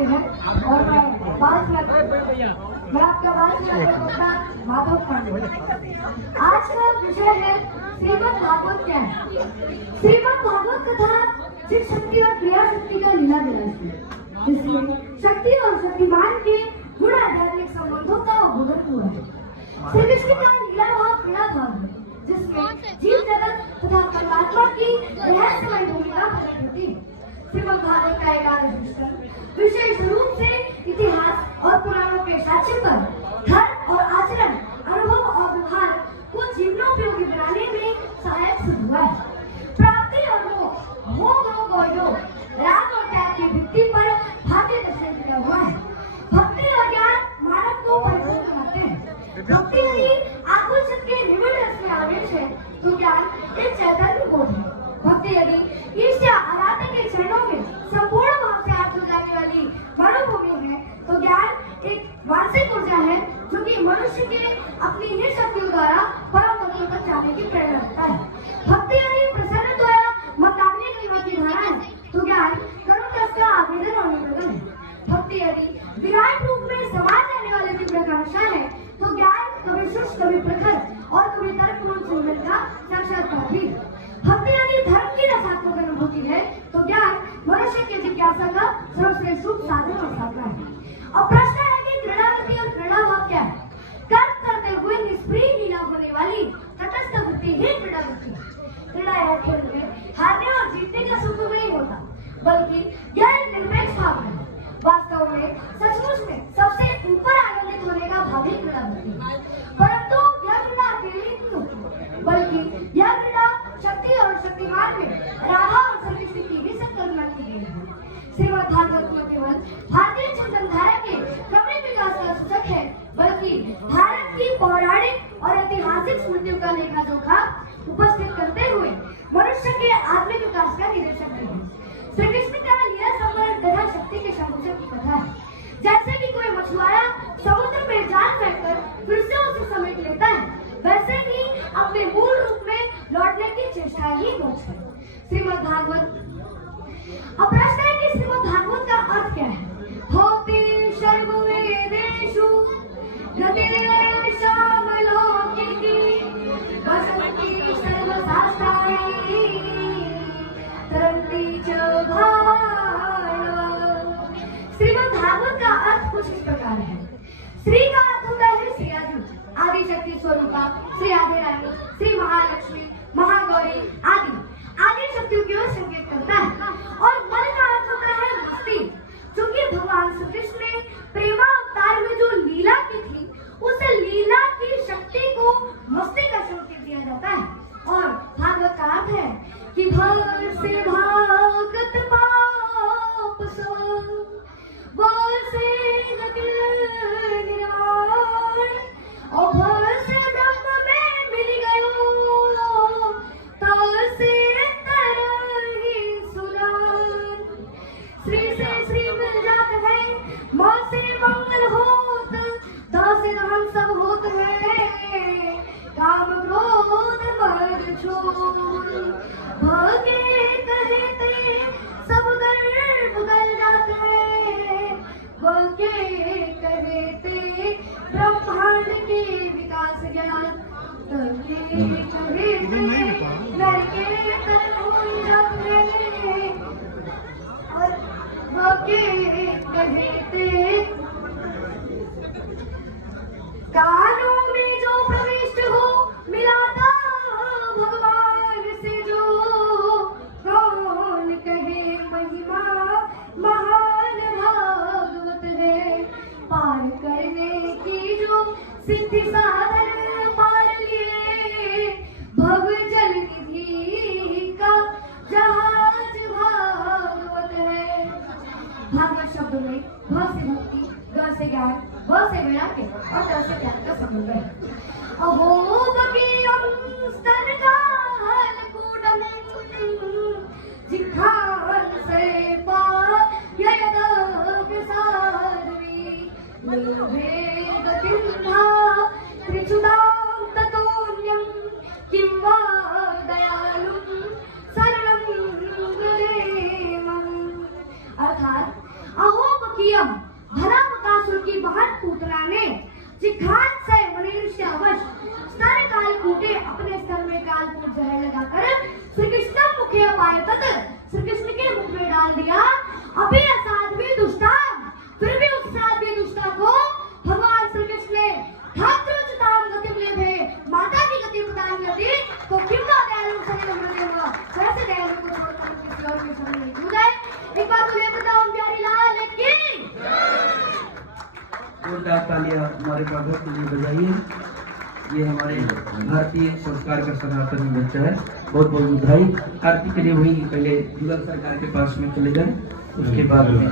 आते हैं और मैं आपका माधव पांडे। आज का विषय है श्रीमद् भागवत क्या है। श्रीमद् भागवत कथा शिव शक्ति और क्रिया शक्ति का लीला विलास है, जिसमें शक्ति और शक्तिमान के गुण आध्यात्मिक संबंधों का अवबोधन हुआ है। श्री कृष्ण का लीला क्रीड़ा भाग है, जिसमें जीव जगत तथा परमात्मा की रहस्यमय भूमिका प्रकट होती है। श्रीमद् भागवत का 11 स्कंद विशेष रूप से इतिहास और पुराणों के साक्ष्य पर धर्म और आचरण, अनुभव और व्यवहार को जीवनोपयोगी बनाने में सहायक सिद्ध हुआ है। प्राप्ति और मोह और योग, राग और त्याग की भित्ति पर भाग्य दर्शन किया हुआ है। भक्ति और ज्ञान मानव को परिपूर्ण बनाते हैं। भक्ति यदि आकुल के निविड़ रस में आवेश है तो ज्ञान एक चैतन्य बोध है। भक्ति यदि ईर्ष्या आराधना के चरणों में संपूर्ण भाव से हाथ हो जाने वाली मनोभूमि है तो ज्ञान एक मानसिक ऊर्जा है, जो कि मनुष्य के अपनी निशक्तियों द्वारा परम तत्व तक जाने की प्रेरणा देता है। भक्ति यदि प्रसन्न द्वारा मकामने की धारा है तो ज्ञान करुण रस का आवेदन और निवेदन है। भक्ति यदि विराट रूप में समा जाने वाले तीव्र आकांक्षा है तो ज्ञान कभी शुष्क, कभी प्रखर और कभी तर्कपूर्ण चिंतन का साक्षात्कार भी। भक्ति यदि धर्म की रसात्मक अनुभूति है तो ज्ञान मनुष्य की जिज्ञासा का सर्वश्रेष्ठ साधन और साधना है। अब प्रश्न है कि क्रीड़ावृत्ति और क्रीड़ाभाव क्या है। कर्म करते हुए निष्प्रिय लीला होने वाली तटस्थ वृत्ति ही क्रीड़ावृत्ति है। क्रीड़ा या खेल में हारने और जीतने का सुख नहीं होता, बल्कि यह एक निरपेक्ष भाव है। वास्तव में सचमुच में सबसे ऊपर आनंदित होने का भाव ही क्रीड़ावृत्ति है। परंतु यह क्रीड़ा अकेले नहीं होती, बल्कि यह क्रीड़ा शक्ति और शक्तिमान में राधा और श्रीकृष्ण की भी संकल्पना की गई है। श्रीमद् भागवत में केवल भारतीय चिंतनधारा के क्रमिक विकास का सूचक है, बल्कि भारत की पौराणिक और ऐतिहासिक स्मृतियों का लेखा जोखा उपस्थित करते हुए मनुष्य के आत्मिक विकास का निरीक्षण है। श्री कृष्ण का लीला संवर्ग तथा शक्ति के संयोजन की कथा है। जैसे कि कोई मछुआरा समुद्र में जाल फेंककर फिर से उसे समेट लेता है, वैसे ही अपने मूल रूप में लौटने की चेष्टा ही मोक्ष है। श्रीमद् भागवत। अब प्रश्न है कि श्रीमद् भागवत का अर्थ क्या है। होते सर्ववेदेषु गतिर्श्यामलोकिकी वसन्ति सर्वशास्त्राणि तरन्ति च भावः। श्रीमद् भागवत का अर्थ कुछ इस प्रकार है। श्री का अर्थ होता है श्रीयाजू, आदि शक्ति स्वरूपा, श्री आदि रानी, श्री महालक्ष्मी, महागौरी आदि शक्तियों की ओर संकेत करता है। और मन का अर्थ होता है मस्ती, जो कि भगवान श्री कृष्ण ने प्रेमा अवतार में जो लीला की थी, उस लीला की शक्ति को मस्ती का संकेत दिया जाता है। और भागवत का अर्थ है कि भर से भागत पाप सो से गति निर्वाण और भर से ब्रह्म में मिल गयो से तरही सुरान। श्री से श्री मिल जात है, माँ से मंगल होत, दा से दान सब होत है, काम क्रोध मद छोड़ भगे कहते सब गर्भ गल जात है, भगे कहते ब्रह्मांड के विकास ज्ञान, तके कहते नर के तन हो जात है, और भगे कहते कानों में जो प्रविष्ट हो मिलाता भगवान से जो, कौन कहे महिमा महान भागवत है, पार करने की जो सिद्धि साधन पार लिए, भव जल निधि का जहाज भागवत है। भागवत शब्द में भ से भक्ति, ग से ज्ञान, व से वैराग्य और त से त्याग का संबंध है। अहो बगियम स्तनकाल कूटम जिघ्रान से पार ययद विसारवी लोभे गतिन्धा त्रिचुदां ततोन्यं किं वा दयालुं शरणं गरेमम्। अर्थात अहो कियम धर्मकासुर की बहन पूतना ने जिघात से मनुष्य अवश्य स्तन काल कूटे अपने स्तन में कालकूट जहर लगाकर श्री कृष्ण मुखे पाए तत् श्री कृष्ण के मुख में डाल दिया। अभी असाध्वी दुष्टा, फिर भी उस साध्वी दुष्टा को भगवान श्री कृष्ण ने धात्रुचिताम गतिम लेभे, माता की गति प्रदान कर दी। तो क्यों ना दयालु सने गुरुदेव कैसे दयालु को छोड़कर किसी और के शरण में क्यों जाए। एक बात बोलिए बताओ प्यारी लाल की जोरदार तालियां हमारे बाबा के लिए बजाइए। ये हमारे भारतीय संस्कार का सनातन बच्चा है। बहुत बहुत बधाई। आरती के लिए वही पहले जुगल सरकार के पास में चले जाए, उसके बाद में